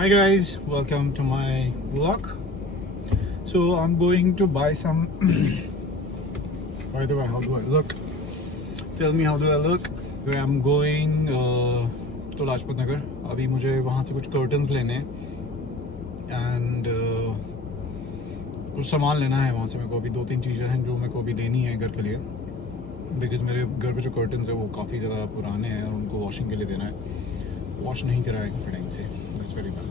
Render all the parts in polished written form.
Hi guys, welcome to my vlog. So I'm going to buy some. By the way, how do I look? Tell me how do I look? I'm going to Lajpat Nagar. अभी मुझे वहाँ से कुछ curtains लेने हैं and कुछ सामान लेना है वहाँ से. मेरे को अभी 2-3 चीज़ें हैं जो मेरे को अभी लेनी है घर के लिए, बिकॉज मेरे घर पे जो कर्टन्स है वो काफ़ी ज़्यादा पुराने हैं और उनको वॉशिंग के लिए देना है. वॉश नहीं कराया काफ़ी टाइम से. That's very bad.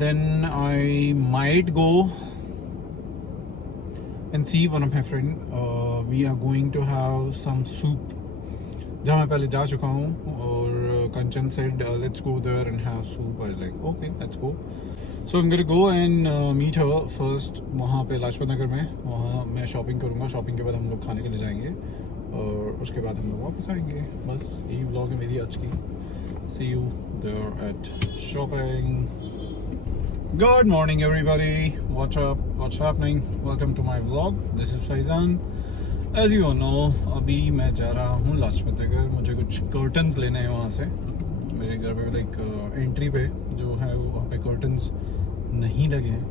Then I might go and see one of my friend. We are going to have some soup. जहाँ मैं पहले जा चुका हूँ और Kanchan said let's go there and have soup. I was like okay, let's go. So I'm gonna go and meet her first. वहाँ पे लाजपत नगर में वहाँ मैं शॉपिंग करूँगा. शॉपिंग के बाद हम लोग खाने के लिए जाएंगे और उसके बाद हम लोग वापस आएंगे. बस यही व्लॉग है मेरी आज की. See you there at shopping. Good morning everybody. What's up? What's happening? Welcome to my vlog. This is Faizan. As you all know, अभी मैं जा रहा हूँ लाजपत नगर. मुझे कुछ कर्टन्स लेने हैं वहाँ से. मेरे घर पे लाइक एंट्री पे जो है वहाँ पे कर्टन्स नहीं लगे हैं.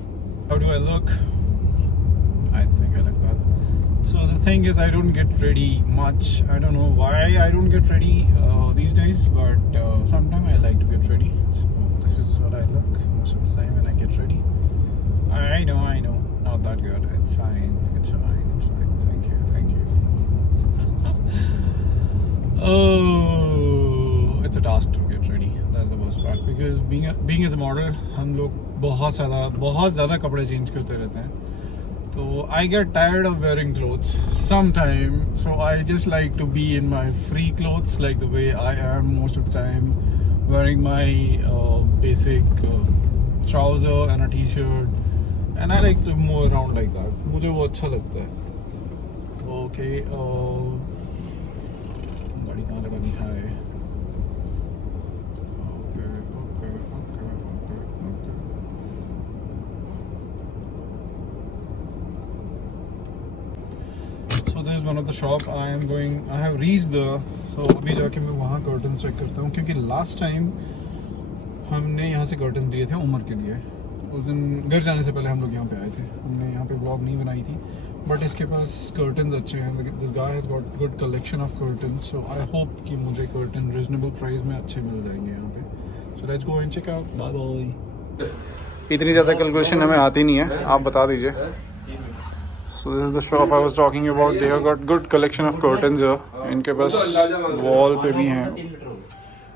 How do I look? I think I look well. So the thing is I don't get ready much. I don't know why I don't get ready these days, but sometimes I like to get ready. So this is what I look most of the time when I get ready. I know, not that good. It's fine. Thank you. Oh, it's a task to get ready. That's the worst part because being as a model, हम लोग बहुत ज़्यादा कपड़े change करते रहते हैं. So I get tired of wearing clothes sometime, so I just like to be in my free clothes like the way I am most of the time, wearing my basic trouser and a t-shirt, and I like to move around like that. मुझे वो अच्छा लगता है. Okay, गाड़ी कहाँ लगानी है? So this is one of the shop I have reached there. So अभी जाके मैं वहाँ कर्टन्स चेक करता हूँ क्योंकि लास्ट टाइम हमने यहाँ से कर्टन्स लिए थे उमर के लिए. उस दिन घर जाने से पहले हम लोग यहाँ पे आए थे. हमने यहाँ पे व्लॉग नहीं बनाई थी, बट इसके पास कर्टन्स अच्छे हैं. This guy has got good collection of curtains. So I hope कि मुझे कर्टन रीजनेबल प्राइस में अच्छे मिल जाएंगे यहाँ पे. So let's go and check out. Bye bye. इतनी ज़्यादा कैलकुलेशन हमें आती नहीं है, आप बता दीजिए. So this is the shop I was talking about. They have got good collection of curtains here. इनके पास वॉल पे भी हैं.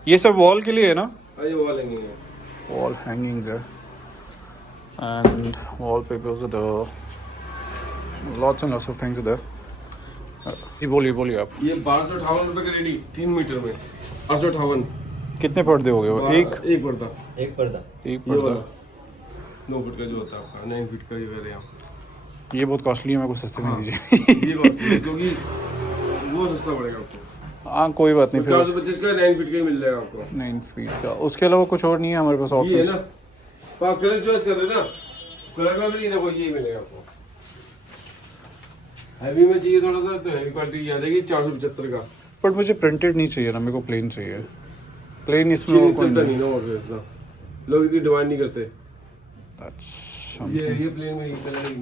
ये सब वॉल के लिए है ना? ये वॉल हैंगिंग है. Wall hangings है. And wallpapers are there. Lots and lots of things are there. बोलिए आप. ये 1258 रुपए का रेडी 3 मीटर में 1258. कितने पर्दे हो गए? एक पर्दा. एक पर्दा. 9 फुट का जो होता है आपका 9 फीट का ये वेर है. ये बहुत कॉस्टली है, मेरे को सस्ते में दीजिए. ये कॉस्टली क्योंकि वो सस्ता पड़ेगा आपको. हाँ कोई बात नहीं. 425 का 9 फीट का ही मिल जाएगा आपको. 9 फीट का. उसके अलावा कुछ और नहीं है हमारे पास ये है ऑप्शन. ना, आप कलर चॉइस कर रहे ना, कलर का भी नहीं देखो ये मिलेगा आपको. हैवी में चाहिए थोड़ा सा तो हैवी क्वालिटी आ जाएगी 475 का. बट मुझे प्रिंटेड नहीं चाहिए ना, मेरे को प्लेन चाहिए. प्लेन इसमें चलता नहीं ना और इतना लोग इतनी डिमांड नहीं करते. ये प्लेन में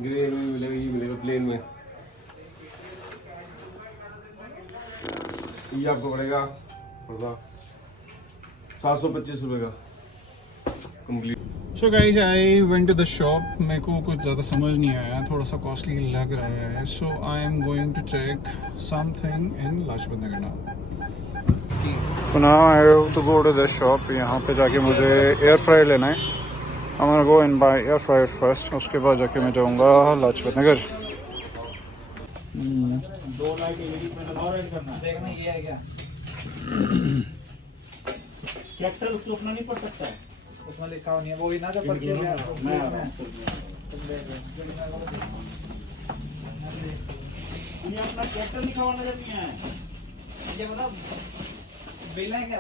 ग्रे में मिलेगा. ये मिलेगा प्लेन में. ये आपको पड़ेगा 725 रुपए का complete. So guys, I went to the shop. मेरे को कुछ ज़्यादा समझ नहीं आया, थोड़ा सा कॉस्टली लग रहा है. So I am going to check something in Lajpat Nagar now. So now I have to go to this shop. यहाँ पे जाके मुझे एयर फ्रायर लेना है. I'm gonna go and buy air fryer first. उसके बाद जाके मैं जाऊँगा लाजपत नगर. दो लाइट एलईडी में लगाओ रेड करना. देखना ये है क्या? ट्रैक्टर उसको अपना नहीं पड़ सकता है. उसमें लिखा हुआ नहीं है. वो ही ना जो पर्ची में आपको मैं आ रहा हूं. तुम देख लो. ये अपना ट्रैक्टर लिखा हुआ नजर नहीं आया. ये मतलब बिल है क्या?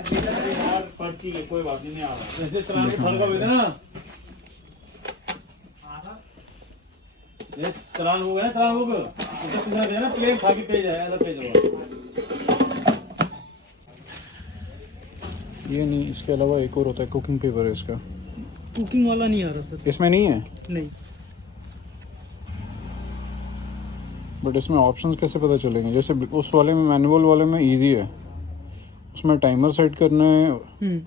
यार पर्ची है, कोई बात नहीं आ रहा. जैसे चलान के फल का भेजना ना. ये चलान हो गया ना, चलान हो गया. इसका सीधा भेजना प्लेन खा के पेज है, ऐसा पेज होगा. ये नहीं, इसके अलावा एक और होता है कुकिंग पेपर है इसका। कुकिंग वाला नहीं आ रहा सर। इसमें नहीं है? नहीं। बट इसमें ऑप्शंस कैसे पता चलेंगे? जैसे उस वाले में, मैनुअल वाले में इजी है, उसमें टाइमर सेट करना है।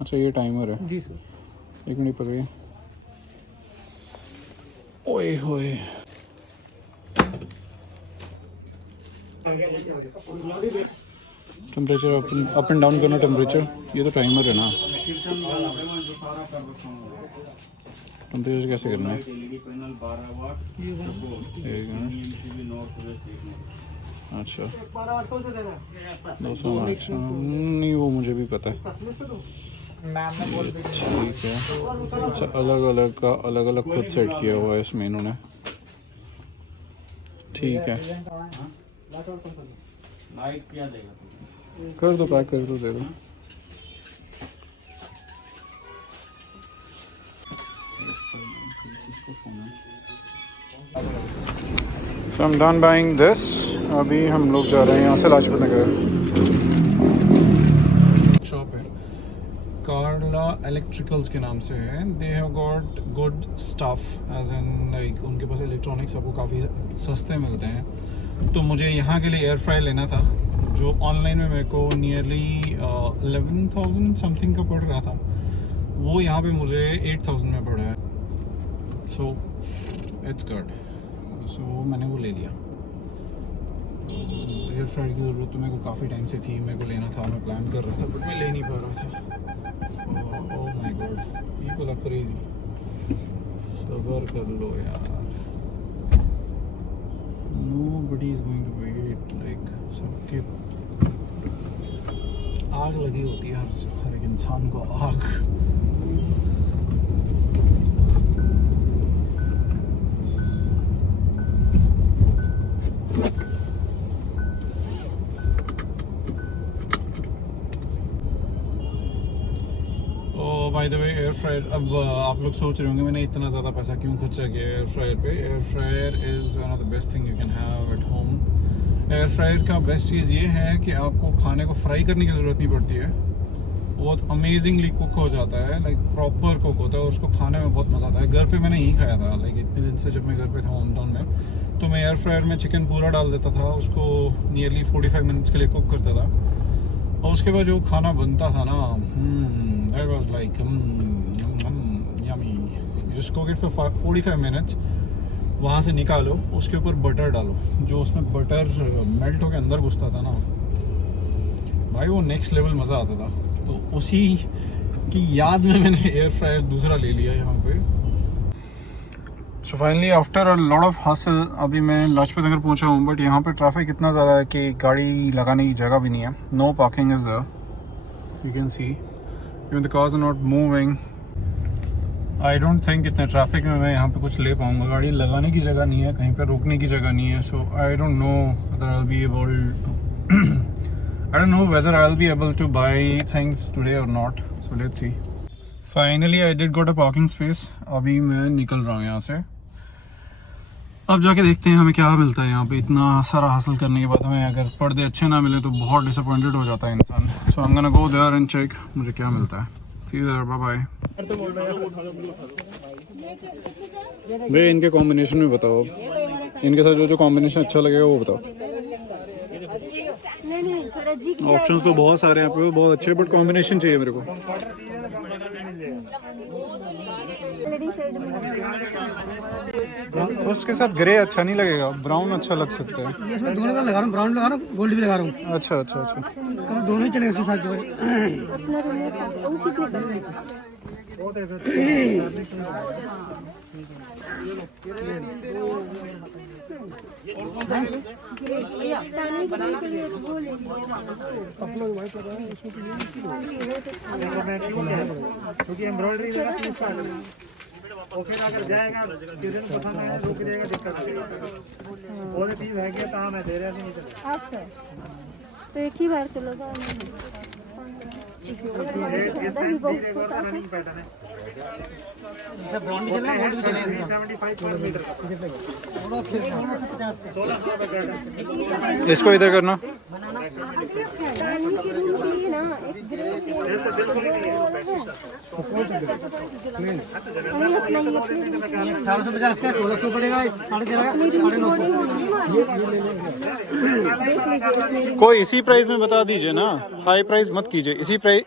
अच्छा ये टाइमर है। जी सर। एक मिनट पर ये, ओए होए, टेम्परेचर अप एंड डाउन करना टेम्परेचर। ये तो टाइमर है ना, टेम्परेचर कैसे करना है? एक मिनट, अच्छा 200 नहीं, वो मुझे भी पता है। ठीक है, अच्छा अलग अलग का अलग अलग खुद सेट किया हुआ है इसमें इन्होंने। ठीक है, कर दो, पैक कर दो, दे दो। So I'm done buying this. अभी हम लोग जा रहे हैं यहाँ से लाजपत नगर। शॉप है कार्ला इलेक्ट्रिकल्स के नाम से है। They have got good stuff, as in like उनके पास इलेक्ट्रॉनिक्स आपको काफ़ी सस्ते मिलते हैं। तो मुझे यहाँ के लिए एयर फ्राई लेना था, जो ऑनलाइन में मेरे को नियरली 11,000 समथिंग का पड़ रहा था, वो यहाँ पे मुझे 8,000 में पड़ा है। So it's good. सो मैंने वो ले लिया। एयर फ्राई की ज़रूरत तो मेरे को काफ़ी टाइम से थी, मेरे को लेना था, मैं प्लान कर रहा था, बट मैं ले नहीं पा रहा था। Oh my god, people are crazy. सब्र कर लो यार, nobody is going to wait, like सबके आग लगी होती है, हर एक इंसान को आग। By the way air fryer, अब आप लोग सोच रहे होंगे मैंने इतना ज़्यादा पैसा क्यों खर्चा किया एयर फ्रायर पे। Air fryer is one of the best thing you can have at home. Air fryer का बेस्ट चीज़ ये है कि आपको खाने को फ्राई करने की ज़रूरत नहीं पड़ती है, बहुत अमेजिंगली कुक हो जाता है, लाइक प्रॉपर कुक होता है, और उसको खाने में बहुत मज़ा आता है। घर पे मैंने यही खाया था, लाइक इतने दिन से जब मैं घर पे था होम टाउन में, तो मैं एयर फ्रायर में चिकन पूरा डाल देता था, उसको नियरली 45 मिनट्स के लिए कुक करता था, और उसके बाद जो खाना बनता था ना, that was like yummy. You just cook it for 45 minutes, वहाँ से निकालो, उसके ऊपर बटर डालो, जो उसमें बटर मेल्ट होकर अंदर घुसता था ना भाई, वो नेक्स्ट लेवल मज़ा आता था। तो उसी की याद में मैंने एयर फ्रायर दूसरा ले लिया यहाँ पे। So finally after a lot of hustle अभी मैं लाजपत नगर पहुँचा हूँ, बट यहाँ पे ट्रैफिक इतना ज़्यादा है कि गाड़ी लगाने की जगह भी नहीं है। No parking is there, you can see, even the cars are not moving. I don't think इतने ट्रैफिक में मैं यहाँ पे कुछ ले पाऊँगा, गाड़ी लगाने की जगह नहीं है, कहीं पे रोकने की जगह नहीं है। So I don't know whether I will be able I don't know whether I'll be able to buy things today or not. So let's see. Finally, I did got a parking space. अभी मैं निकल रहा हूँ यहाँ से। अब जाके देखते हैं हमें क्या मिलता है यहाँ पे। इतना सारा हासिल करने के बाद हमें अगर पर्दे अच्छे ना मिले तो बहुत डिसअपॉइंटेड हो जाता है इंसान। So I'm gonna go there and check मुझे क्या मिलता है। See you there. Bye bye. भैया इनके कॉम्बिनेशन में बताओ, इनके साथ जो कॉम्बिनेशन अच्छा लगेगा वो बताओ। ऑप्शंस तो बहुत सारे हैं यहाँ पे, बहुत अच्छे, बट कॉम्बिनेशन चाहिए मेरे को। उसके साथ ग्रे अच्छा नहीं लगेगा, ब्राउन अच्छा लग सकता है। इसमें दोनों का लगा रहा हूँ, ब्राउन लगा रहा हूँ, गोल्ड भी लगा रहा हूँ। अच्छा अच्छा अच्छा, तो दोनों ही चलेगा इसके साथ जो क्योंकि एम्ब्रॉयडरी ओके अगर जाएगा पसंद है रुक जाएगा, दिक्कत वो चीज है कि कहाँ मैं दे रहा नहीं। अच्छा तो एक ही बार चलो रनिंग पैटर्न है। ब्राउन भी चल रहा है, गोल्ड भी चलेगा 375 पर मीटर। इसको इधर करना। $1850 का 1600 पड़ेगा, 950। कोई इसी प्राइस में बता दीजिए ना, हाई प्राइस मत कीजिए।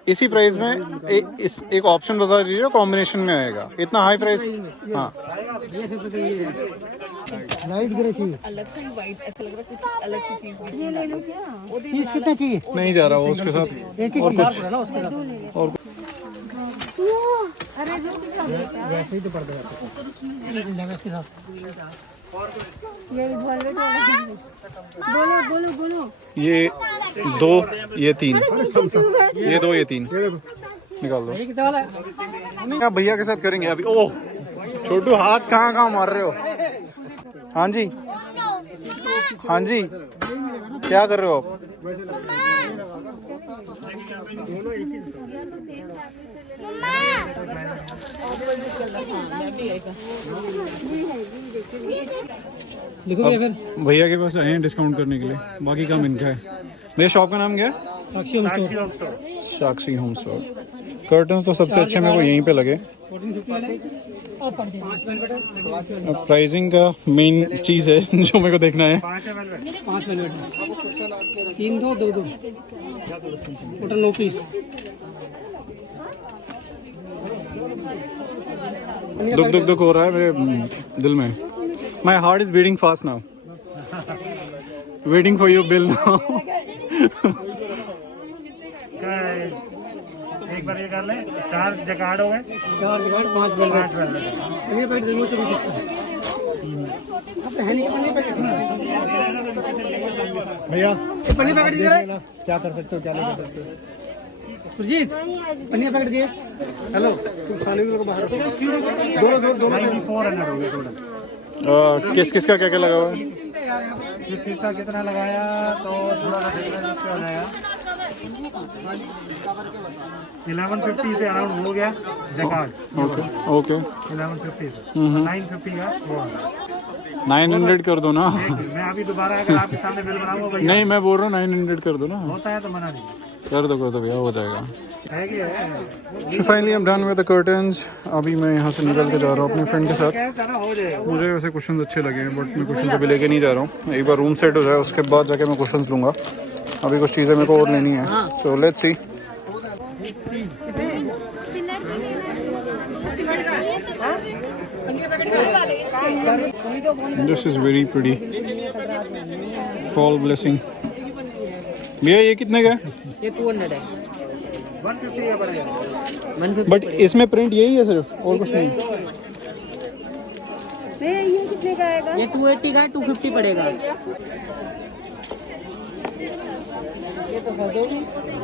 इसी प्राइस में एक ऑप्शन बता दीजिए, कॉम्बिनेशन में आएगा। इतना हाई प्राइस। हाँ लाइट ग्रे की अलग से वाइट ऐसा लग रहा है कुछ अलग सी चीज ये ले लो क्या? पीस कितना चाहिए? नहीं जा रहा वो उसके साथ एक ही और कुछ ना उसके साथ। और अरे वैसे ही तो पड़ गया इसके साथ यही वॉलेट वाला बोलो बोलो बोलो ये 2 ये 3 ये 2 ये 3 निकाल दो। ये कितना वाला है? क्या भैया के साथ करेंगे अभी। ओह छोटू हाथ कहाँ कहाँ मार रहे हो। हाँ जी हाँ जी क्या कर रहे हो आप। लिखो भैया फिर। भैया के पास आए हैं डिस्काउंट करने के लिए, बाकी काम इनका है। भैया शॉप का नाम क्या है? साक्षी होम स्टोर। साक्षी होम स्टोर। कर्टन तो सबसे अच्छे मेरे को यहीं पे लगे। 1450 वाले और पड़ जाएगा। प्राइसिंग का मेन चीज़ है जो मेरे को देखना है। 5 मिनट 3 2 2 2 टोटल 9 पीस। दुख हो रहा है मेरे दिल में। My heart is beating fast now, waiting for your bill now. एक बार ये कर ले, 4 जगाड़ हो गए, 4 जगाड़ 5 बेल, 5 बेल ये पैकेट देंगे 24 का। अब है नहीं के पन्नी पैकेट भैया ये पन्नी पैकेट दिख रहा है। क्या कर सकते हो क्या नहीं कर सकते हो। सुरजीत पन्नी पैकेट दिए। हेलो तुम साले को बाहर दोनों 400 हो गया टोटल। किस का क्या क्या लगा हुआ है? इस शीशा कितना लगाया तो थोड़ा सा डिफरेंस हो जाएगा। 1150 से अराउंड हो गया जगाड़। ओके ओके 1150 से 950 का वो आ गया। 900 कर दो ना। मैं अभी दोबारा अगर आपके सामने बिल बनाऊंगा भैया, नहीं मैं बोल रहा हूँ 900 कर दो ना। होता है तो मना नहीं कर दो भैया, हो जाएगा। है कि है। So finally I'm done with the curtains। अभी मैं यहाँ से निकल के जा रहा हूँ अपने फ्रेंड के साथ। क्या करना हो जाएगा। मुझे वैसे क्वेश्चंस अच्छे लगे हैं बट मैं क्वेश्चंस अभी लेके नहीं जा रहा हूँ। एक बार रूम सेट हो जाए उसके बाद जाके मैं क्वेश्चंस लूँगा। अभी कुछ चीज़ें मेरे को और लेनी है, तो let's see. This is very pretty fall blessing. भैया ये कितने का है? ये 200 है, 150 का पड़ेगा। बट इसमें प्रिंट यही है सिर्फ, और कुछ नहीं। ये कितने का आएगा? ये 280 का है, 250 पड़ेगा।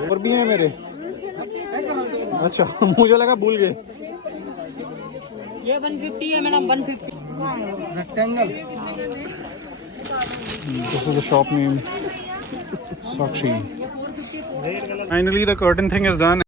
और भी हैं मेरे। अच्छा मुझे लगा भूल गए। ये 150 है madam, 150। Rectangle This is the shop name, Sakshi. Finally the curtain thing is done